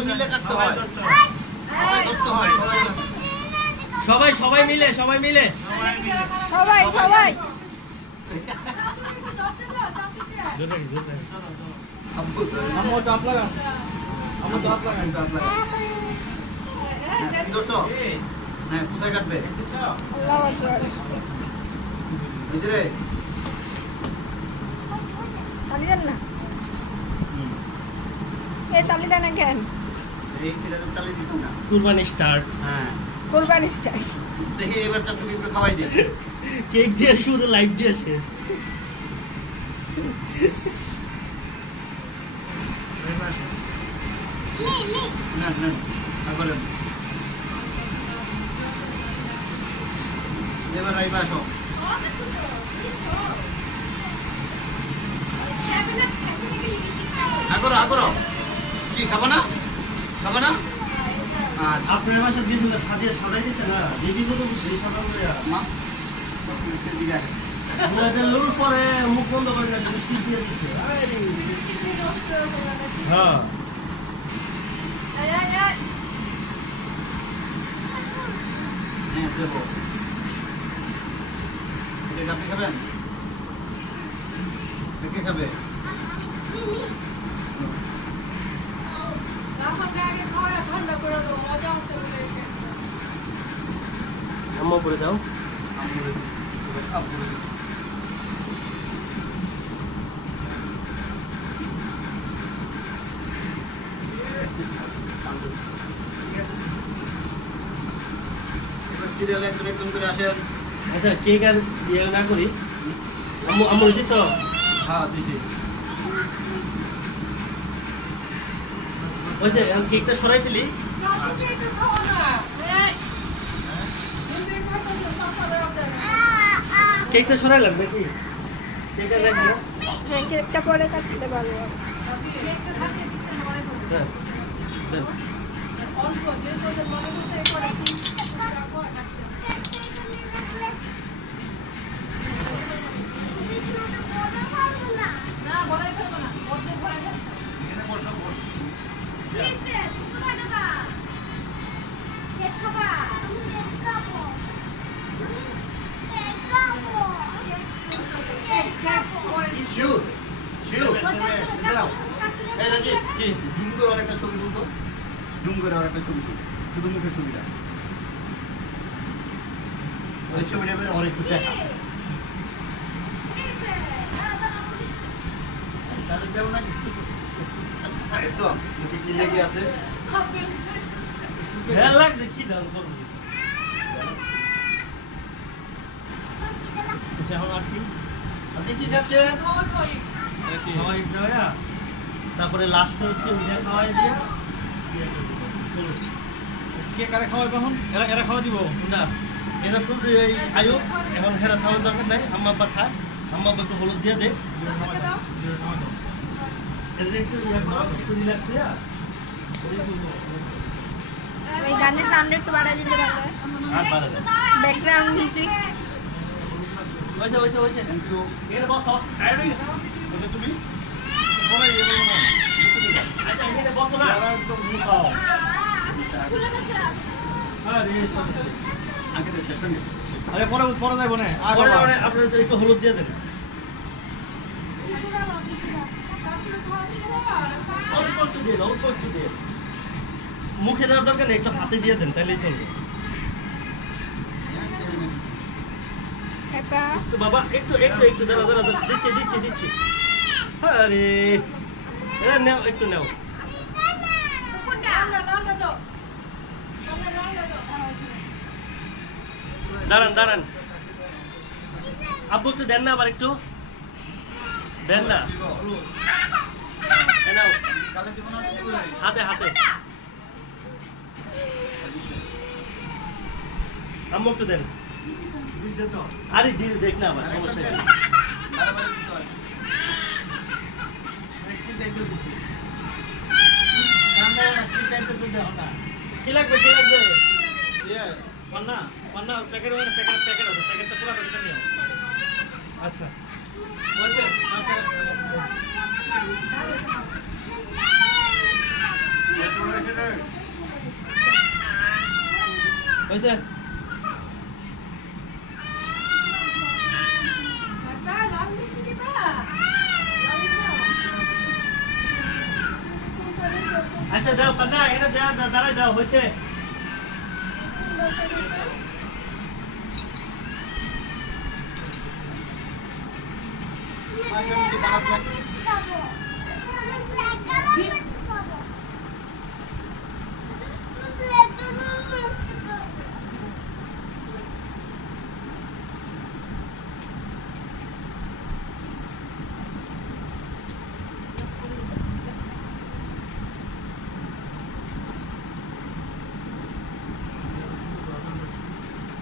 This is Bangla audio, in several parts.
সবাই মিলে কাটতে হয়, সবাই করতে হয়, সবাই সবাই মিলে সবাই মিলে সবাই সবাই আমো টপ লাগা, আমো টপ লাগা। দোস্ত হ্যাঁ কোথায় কাটবে? আল্লাহু আকবার বুঝরে তালি দেন না এই তালি দেন না কেন? এই এটা তালি দিত না। কুরবানি স্টার্ট। হ্যাঁ কুরবানি স্টাইল দেখি এবার তা চুরি করে খাওয়াই দে। কেক দিয়ে শুরু, লাইভ দিয়ে শেষ। না না আগলে এবার আইবা আসো। আগরো আগরো কি খাবা না? খাবা না? আচ্ছা আপনার বাসা গেছিল সাজিয়ে সাজাই দিতে না, দেখি কত সেই সাদা করে মা 10 মিনিটের দিকে আগে আপনাদের লোক পরে মুখ বন্ধ করে না, স্টিক দিয়ে দিচ্ছে। হ্যাঁ হ্যাঁ দেবো। এটা আপনি খাবেন? কে খাবে? আম্মা পরে দাও। সিরিয়াল একজন একজন করে আসেন। আচ্ছা কেক আর ইয়ে না করি, আম্মু আম্মু দিছ? হ্যাঁ দিছি। ওই যে এখন কেকটা সরাই ফেলি। কেকটা সরাইলাম নাকি? কেক আর রাখবো? হ্যাঁ কেকটা পরে কাটতে ভালো হবে। দেন, দেন। এখানে বসো বসো। শিওর শিওর দাঁড়াও। এই রাজীব কি? জুম করে আরেকটা ছবি তুলতো, জুম করে আরেকটা ছবি তুল, শুধু মুখের ছবিটা। ওই ছবিটা বের আর একটু দেখা। তাহলে দেও না কিছু। দেখছো মুখে কি লেগে আছে? হ্যাঁ লাগছে, কি দাম করবো? আচ্ছা এখন আর কি? আপনি কি খাচ্ছেন? খাওয়াই দেওয়া, তারপরে লাস্টে হচ্ছে ওইটা খাওয়াই দিয়া কে কারে খাওয়াবে এখন? এরা খাওয়া দিব না, এরা শুধু এই আয়ু এখন হেরা খাওয়ার দরকার নাই। আম্মা আব্বা খা, আম্মা আব্বা একটু হলুদ দিয়ে দে, এটা একটু ইয়ে করো, একটু রিল্যাক্স দিয়া। ওই গানের সাউন্ড একটু বাড়াই দিলে ভালো হয়। আর বাড়া যায়। ব্যাকগ্রাউন্ড মিউজিক ওইছে ওইছে ওইছে কিন্তু এর বসো, টায়ার্ড হয়ে গেছে। ওটা তুমি পরে ইয়ে করবো না। আচ্ছা এখানে বসো না। এরা একদম মুখ খাও। আরে সত্যি আগে তো শেষ হয়নি। আরে পরে পরে যাইবো না। পরে মানে আপনারা তো একটু হলুদ দিয়ে দেন, অল্প একটু দিন, অল্প একটু দিন। মুখে দেওয়ার দরকার নেই, একটু হাতে দিয়ে দেন তাহলেই চলবে। একটা তো বাবা একটু একটু একটু দাঁড়া দাঁড়া দাঁড়া, দিচ্ছি দিচ্ছি দিচ্ছি। আরে এরা নেও, একটু নেও। দাঁড়ান দাঁড়ান, আব্বু একটু দেন না, আবার একটু দেন না। এ নাও, কালে দিব না দিব না। হাতে হাতে। আম্মু একটু দেন। দিছে তো। আরে দিয়ে দেখ না, আবার সমস্যা নেই। বারবার দিতে হয়। কি চাইতেছ তুই? কান্দা না, কি চাইতেছ দেখো না। কি লাগবে কি লাগবে? ইয়ে পান্না পান্না প্যাকেট আছে, প্যাকেট আছে, প্যাকেটটা পুরো প্যাকেটটা নিও। আচ্ছা বলছে হয়েছে আচ্ছা দাও পান্না এটা দাও দাঁড়াই দাও হয়েছে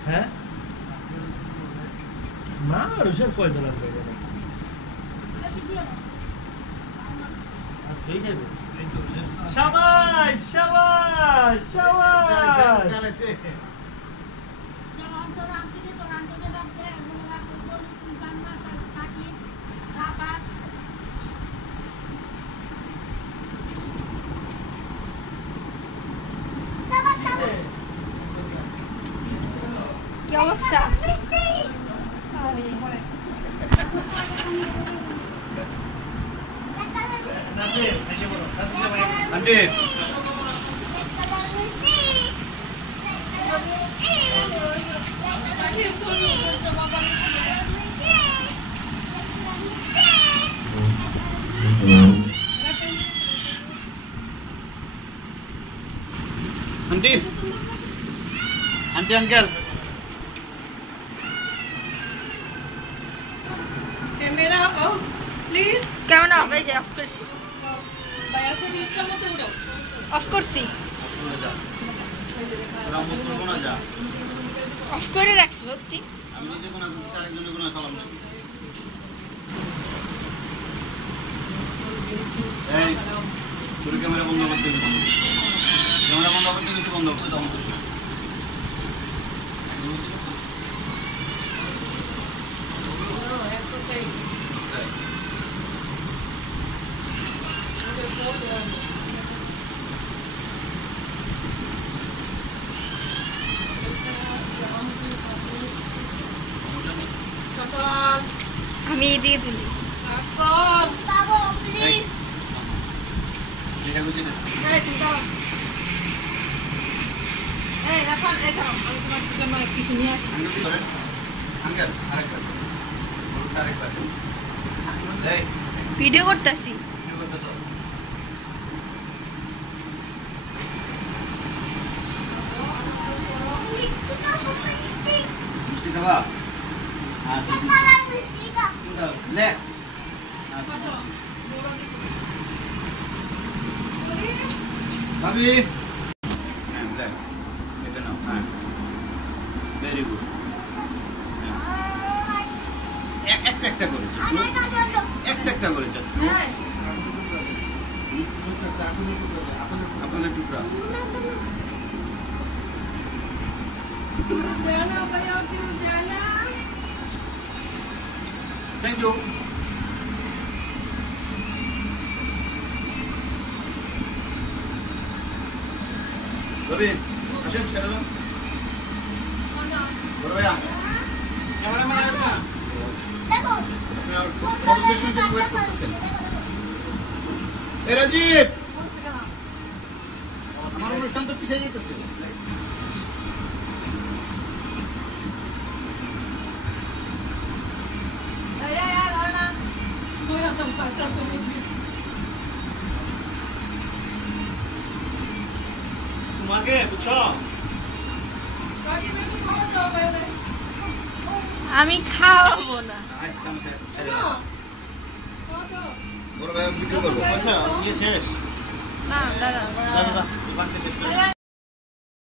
হ্যাঁ না ওসব কয়জন আসবে শাবাশ শাবাশ শাবাশ কি অবস্থা? Aunty aunty aunty uncle camera off please. কেমন হবে? যে অফ করছি, ভাইয়া ছবি ইচ্ছা মতো উঠাও। অফ করছি, যা অফ করে রাখছি সত্যি। আমি নিজে কোনো আরেকজনের কোনো কলম নেই এই তোর ক্যামেরা বন্ধ করতে ক্যামেরা বন্ধ করতে কিছু বন্ধ করতে দাও আমি এদিকে তুলি। যেটা বুঝি না কিছু নিয়ে আসি। আঙ্কেল আরেকবার আরেকবার এই ভিডিও করতেছি। কি করতেছ মিষ্টি খাবা আচ্ছা লে ভাবি হ্যাঁ এটা নাও হ্যাঁ ভেরি গুড একটা করে একটা করে চাচ্ছু আপনাদের টুকরা থ্যাংক ইউ রবি আসেন ছেড়ে দাও বড় ভাইয়া ক্যামেরাম্যান আসবে না ফটো সেশন থেকে ওয়েট করতেছেন এই রাজীব আমার অনুষ্ঠান তো পিছিয়ে যেতেছে তোমাকে বুঝছো আমি খাওয়াবো না। বড় ভাই ভিডিও করবো আচ্ছা ইয়ে শেষ না দাঁড়া দাদা শেষ করে